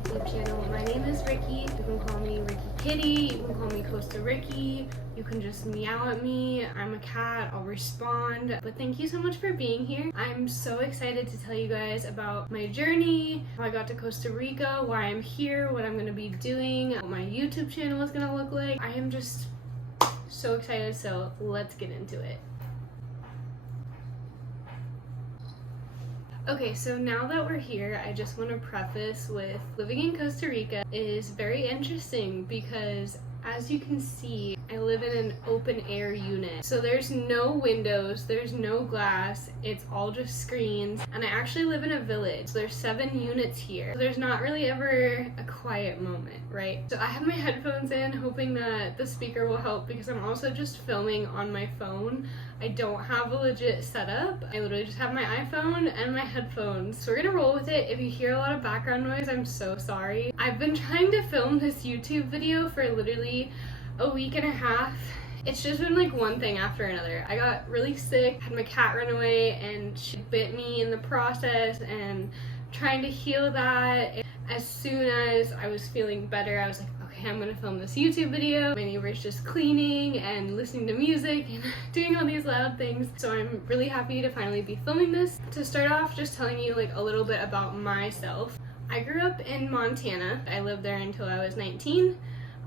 YouTube channel. My name is Ricky. You can call me Rickikitti. You can call me Costa Rica. You can just meow at me. I'm a cat. I'll respond. But thank you so much for being here. I'm so excited to tell you guys about my journey, how I got to Costa Rica, why I'm here, what I'm going to be doing, what my YouTube channel is going to look like. I am just so excited, so let's get into it. Okay, so now that we're here, I just want to preface with living in Costa Rica is very interesting because, as you can see, I live in an open air unit. So there's no windows, there's no glass, it's all just screens. And I actually live in a village. So there's 7 units here. So there's not really ever a quiet moment, right? So I have my headphones in, hoping that the speaker will help because I'm also just filming on my phone. I don't have a legit setup. I literally just have my iPhone and my headphones. So we're gonna roll with it. If you hear a lot of background noise, I'm so sorry. I've been trying to film this YouTube video for literally a week and a half. It's just been like one thing after another. I got really sick, had my cat run away, and she bit me in the process, and trying to heal that. As soon as I was feeling better, I was like, okay, I'm gonna film this YouTube video. My neighbor's just cleaning and listening to music and doing all these loud things. So I'm really happy to finally be filming this. To start off, just telling you like a little bit about myself. I grew up in Montana. I lived there until I was 19.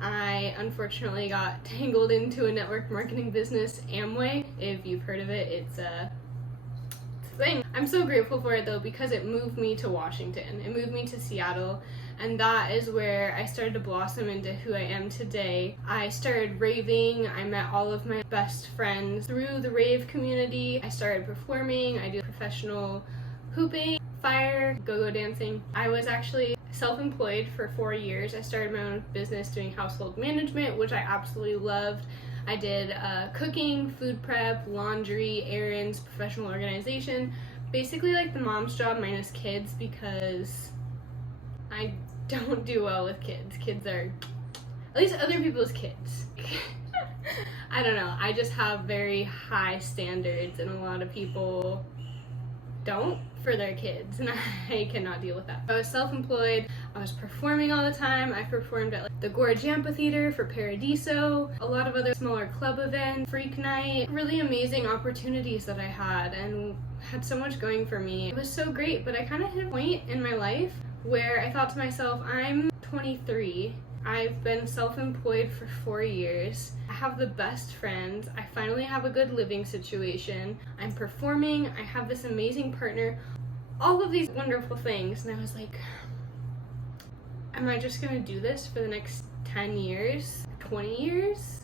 I unfortunately got tangled into a network marketing business, Amway. If you've heard of it, it's a thing. I'm so grateful for it though because it moved me to Washington. It moved me to Seattle, and that is where I started to blossom into who I am today. I started raving. I met all of my best friends through the rave community. I started performing. I do professional hooping, fire, go-go dancing. I was actually self-employed for 4 years. I started my own business doing household management, which I absolutely loved. I did cooking, food prep, laundry, errands, professional organization, basically like the mom's job minus kids because I don't do well with kids. Kids are, at least other people's kids. I don't know, I just have very high standards and a lot of people don't for their kids, and I cannot deal with that. I was self-employed, I was performing all the time. I performed at like the Gorge Amphitheater for Paradiso, a lot of other smaller club events, Freak Night, really amazing opportunities that I had and had so much going for me. It was so great, but I kind of hit a point in my life where I thought to myself, I'm 23, I've been self-employed for 4 years. I have the best friends. I finally have a good living situation. I'm performing. I have this amazing partner. All of these wonderful things. And I was like, am I just gonna do this for the next 10 years? 20 years?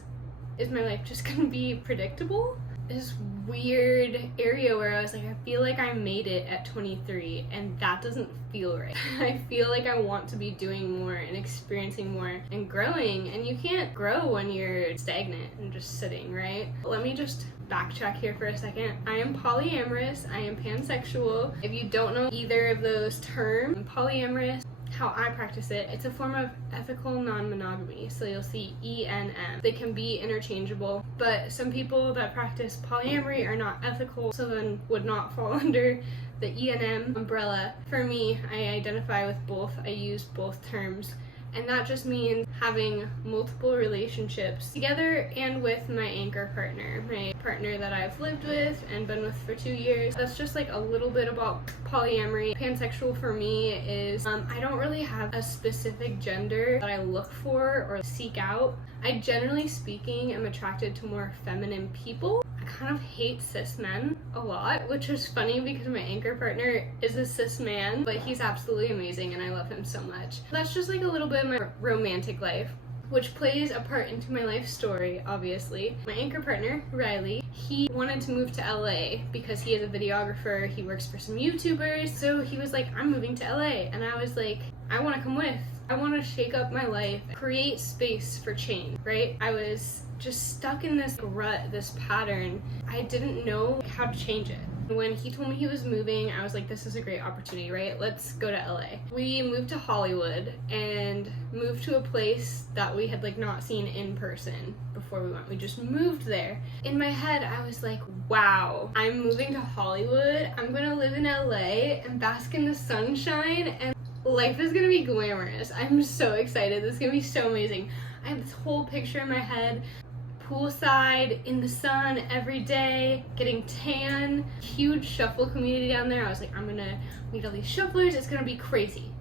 Is my life just gonna be predictable? This weird area where I was like, I feel like I made it at 23 and that doesn't feel right. I feel like I want to be doing more and experiencing more and growing, and you can't grow when you're stagnant and just sitting, right? Let me just backtrack here for a second. I am polyamorous, I am pansexual. If you don't know either of those terms, polyamorous, how I practice it, it's a form of ethical non-monogamy. So you'll see ENM. They can be interchangeable, but some people that practice polyamory are not ethical, so then would not fall under the ENM umbrella. For me, I identify with both. I use both terms. And that just means having multiple relationships together and with my anchor partner, my partner that I've lived with and been with for 2 years. That's just like a little bit about polyamory. Pansexual for me is, I don't really have a specific gender that I look for or seek out. I generally speaking am attracted to more feminine people. I kind of hate cis men a lot, which is funny because my anchor partner is a cis man, but he's absolutely amazing and I love him so much. That's just like a little bit of my romantic life, which plays a part into my life story, obviously. My anchor partner, Riley, he wanted to move to LA because he is a videographer, he works for some YouTubers, so he was like, I'm moving to LA, and I was like, I want to come with. I want to shake up my life, create space for change, right? I was just stuck in this rut, this pattern. I didn't know how to change it. When he told me he was moving, I was like, this is a great opportunity, right? Let's go to LA. We moved to Hollywood and moved to a place that we had like not seen in person before we went. We just moved there. In my head, I was like, wow, I'm moving to Hollywood. I'm gonna live in LA and bask in the sunshine and life is gonna be glamorous. I'm so excited. This is gonna be so amazing. I have this whole picture in my head, poolside, in the sun every day, getting tan, huge shuffle community down there. I was like, I'm gonna meet all these shufflers, it's gonna be crazy.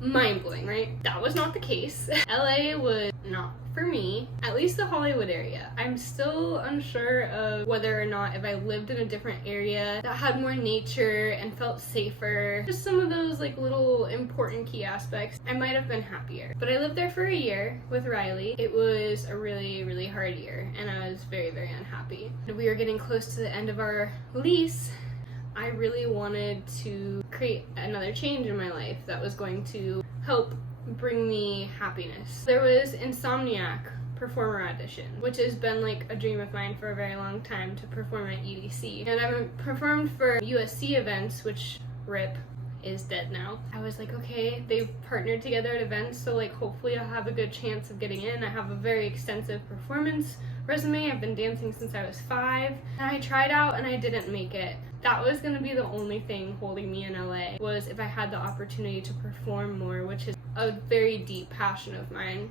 Mind-blowing, right? That was not the case. LA was not for me, at least the Hollywood area. I'm still unsure of whether or not if I lived in a different area that had more nature and felt safer, just some of those like little important key aspects, I might have been happier. But I lived there for a year with Riley. It was a really, really hard year and I was very, very unhappy. We were getting close to the end of our lease. I really wanted to create another change in my life that was going to help bring me happiness. There was Insomniac performer audition, which has been like a dream of mine for a very long time to perform at EDC. And I've performed for USC events, which RIP is dead now. I was like, okay, they've partnered together at events, so like hopefully I'll have a good chance of getting in. I have a very extensive performance resume. I've been dancing since I was 5. And I tried out and I didn't make it. That was gonna be the only thing holding me in LA, was if I had the opportunity to perform more, which is a very deep passion of mine.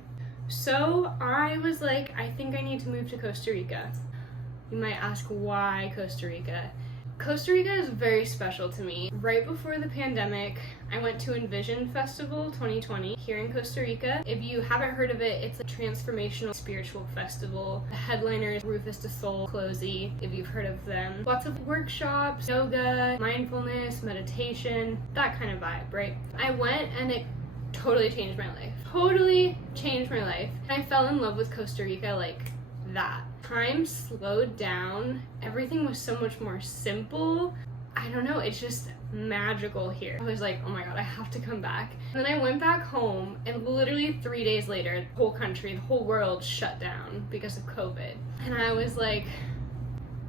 So I was like, I think I need to move to Costa Rica. You might ask, why Costa Rica? Costa Rica is very special to me. Right before the pandemic, I went to Envision Festival 2020 here in Costa Rica. If you haven't heard of it, it's a transformational spiritual festival. The headliner is Rufus de Sol Closey, if you've heard of them. Lots of workshops, yoga, mindfulness, meditation, that kind of vibe, right? I went and it totally changed my life. Totally changed my life. I fell in love with Costa Rica like that. Time slowed down. Everything was so much more simple. I don't know, it's just magical here. I was like, oh my god, I have to come back. And then I went back home and literally 3 days later, the whole country, the whole world shut down because of COVID. And I was like,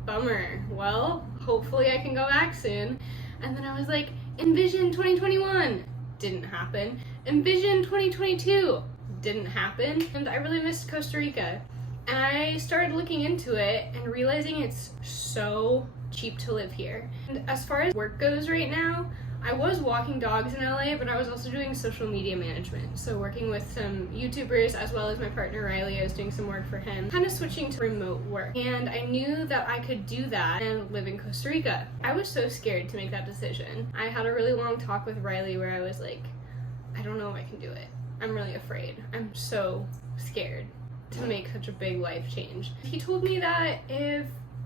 bummer. Well, hopefully I can go back soon. And then I was like, Envision 2021 didn't happen. Envision 2022 didn't happen. And I really missed Costa Rica. And I started looking into it and realizing it's so cheap to live here. And as far as work goes right now, I was walking dogs in LA, but I was also doing social media management. So working with some YouTubers as well as my partner Riley, I was doing some work for him, kind of switching to remote work. And I knew that I could do that and live in Costa Rica. I was so scared to make that decision. I had a really long talk with Riley where I was like, I don't know if I can do it. I'm really afraid. I'm so scared to make such a big life change. He told me that if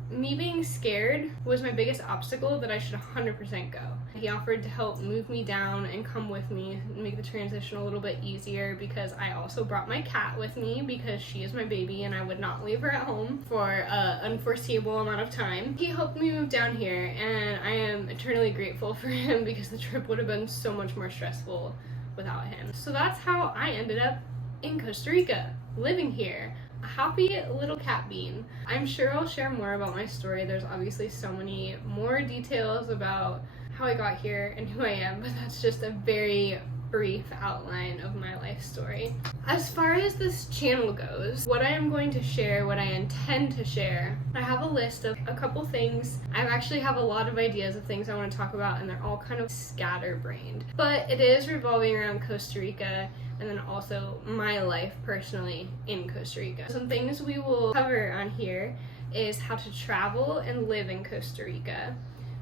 me being scared was my biggest obstacle, that I should 100% go. He offered to help move me down and come with me and make the transition a little bit easier, because I also brought my cat with me because she is my baby and I would not leave her at home for an unforeseeable amount of time. He helped me move down here and I am eternally grateful for him because the trip would have been so much more stressful without him. So that's how I ended up in Costa Rica, living here. A happy little cat bean. I'm sure I'll share more about my story. There's obviously so many more details about how I got here and who I am, but that's just a very brief outline of my life story. As far as this channel goes, what I am going to share, what I intend to share, I have a list of a couple things. I actually have a lot of ideas of things I want to talk about and they're all kind of scatterbrained. But it is revolving around Costa Rica and then also my life personally in Costa Rica. Some things we will cover on here is how to travel and live in Costa Rica,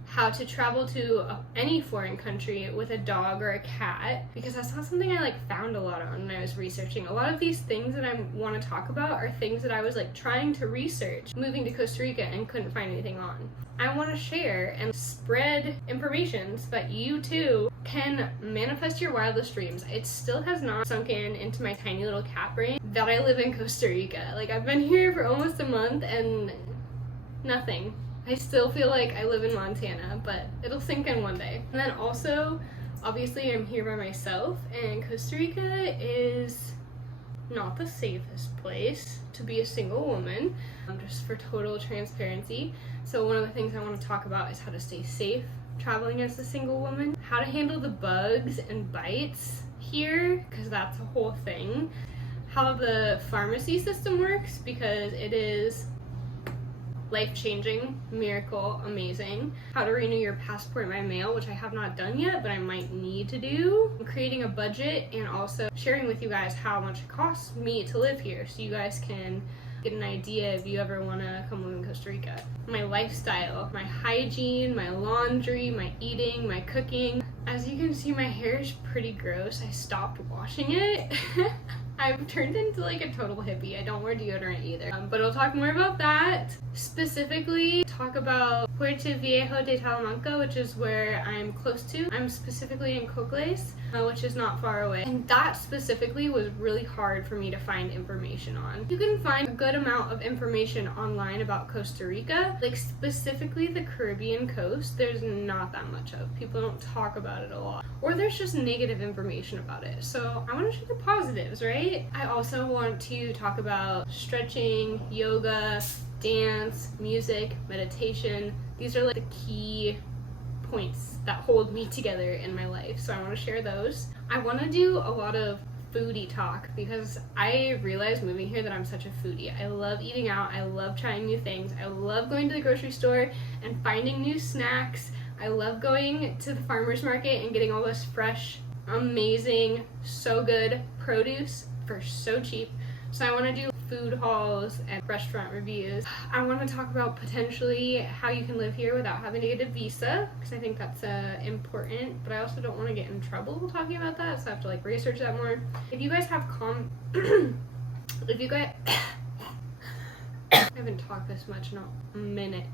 how to travel to any foreign country with a dog or a cat, because that's not something I found a lot on when I was researching. A lot of these things that I want to talk about are things that I was trying to research moving to Costa Rica and couldn't find anything on. I want to share and spread information so that you too can manifest your wildest dreams. It still has not sunk into my tiny little cat brain that I live in Costa Rica. I've been here for almost a month and nothing. I still feel like I live in Montana, but it'll sink in one day. And then also, obviously I'm here by myself, and Costa Rica is not the safest place to be a single woman, just for total transparency. So one of the things I want to talk about is how to stay safe traveling as a single woman, how to handle the bugs and bites here, because that's a whole thing, how the pharmacy system works, because it is life-changing, miracle, amazing. How to renew your passport by mail, which I have not done yet, but I might need to do. Creating a budget, and also sharing with you guys how much it costs me to live here, so you guys can get an idea if you ever want to come live in Costa Rica. My lifestyle, my hygiene, my laundry, my eating, my cooking. As you can see, my hair is pretty gross. I stopped washing it. I've turned into like a total hippie. I don't wear deodorant either. But I'll talk more about that. Specifically, talk about Puerto Viejo de Talamanca, which is where I'm close to. I'm specifically in Cocles, which is not far away. And that specifically was really hard for me to find information on. You can find a good amount of information online about Costa Rica, like specifically the Caribbean coast. There's not that much of. People don't talk about it a lot. Or there's just negative information about it. So I want to show the positives, right? I also want to talk about stretching, yoga, dance, music, meditation. These are like the key points that hold me together in my life, so I want to share those. I want to do a lot of foodie talk because I realized moving here that I'm such a foodie. I love eating out, I love trying new things, I love going to the grocery store and finding new snacks. I love going to the farmer's market and getting all this fresh, amazing, so good produce for so cheap. So I want to do food hauls and restaurant reviews. I want to talk about potentially how you can live here without having to get a visa, because I think that's important, but I also don't want to get in trouble talking about that, so I have to like research that more. If you guys have if you guys I haven't talked this much in a minute.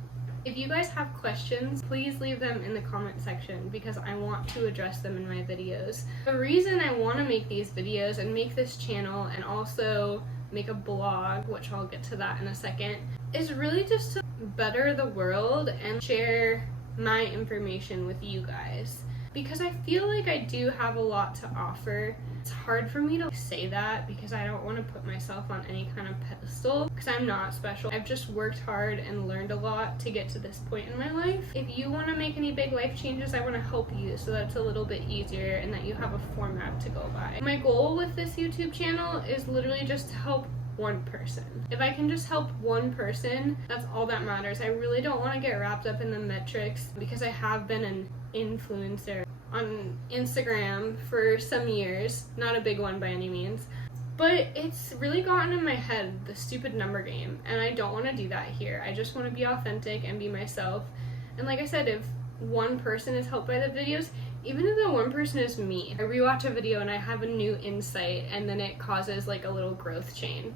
If you guys have questions, please leave them in the comment section because I want to address them in my videos. The reason I want to make these videos and make this channel and also make a blog, which I'll get to that in a second, is really just to better the world and share my information with you guys. Because I feel like I do have a lot to offer. It's hard for me to say that because I don't want to put myself on any kind of pedestal because I'm not special. I've just worked hard and learned a lot to get to this point in my life. If you want to make any big life changes, I want to help you so that's a little bit easier and that you have a format to go by. My goal with this YouTube channel is literally just to help one person. If I can just help one person, that's all that matters. I really don't want to get wrapped up in the metrics because I have been an influencer on Instagram for some years, not a big one by any means, but it's really gotten in my head, the stupid number game, and I don't want to do that here. I just want to be authentic and be myself. And like I said, if one person is helped by the videos, even if the one person is me, I rewatch a video and I have a new insight and then it causes like a little growth chain.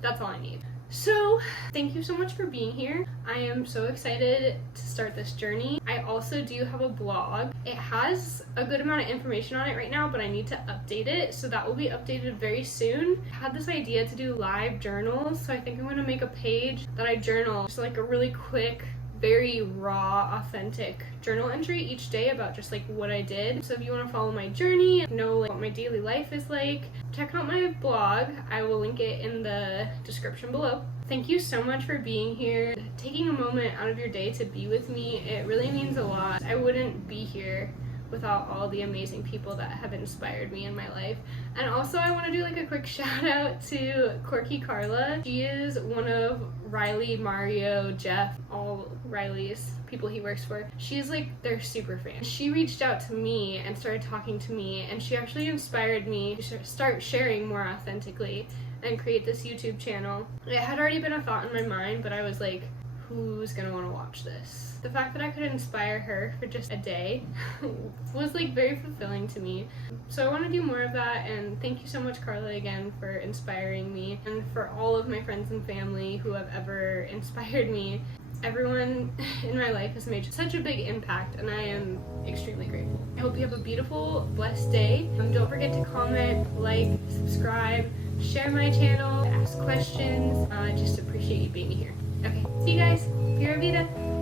That's all I need. So, thank you so much for being here. I am so excited to start this journey. I also do have a blog. It has a good amount of information on it right now, but I need to update it, so that will be updated very soon. I had this idea to do live journals, so I think I'm going to make a page that I journal, just like a really quick, very raw, authentic journal entry each day about just like what I did. So if you want to follow my journey, know like what my daily life is like, check out my blog. I will link it in the description below. Thank you so much for being here, taking a moment out of your day to be with me. It really means a lot. I wouldn't be here without all the amazing people that have inspired me in my life. And also I want to do like a quick shout out to Quirky Carla. She is one of Riley, Mario, Jeff, all Riley's people he works for. She's like their super fan. She reached out to me and started talking to me, and she actually inspired me to start sharing more authentically and create this YouTube channel. It had already been a thought in my mind, but I was like, who's gonna want to watch this? The fact that I could inspire her for just a day was like very fulfilling to me. So I want to do more of that, and thank you so much, Carla, again for inspiring me, and for all of my friends and family who have ever inspired me. Everyone in my life has made such a big impact, and I am extremely grateful. I hope you have a beautiful, blessed day. Don't forget to comment, like, subscribe, share my channel, ask questions. I just appreciate you being here. Okay, see you guys. Pura Vida.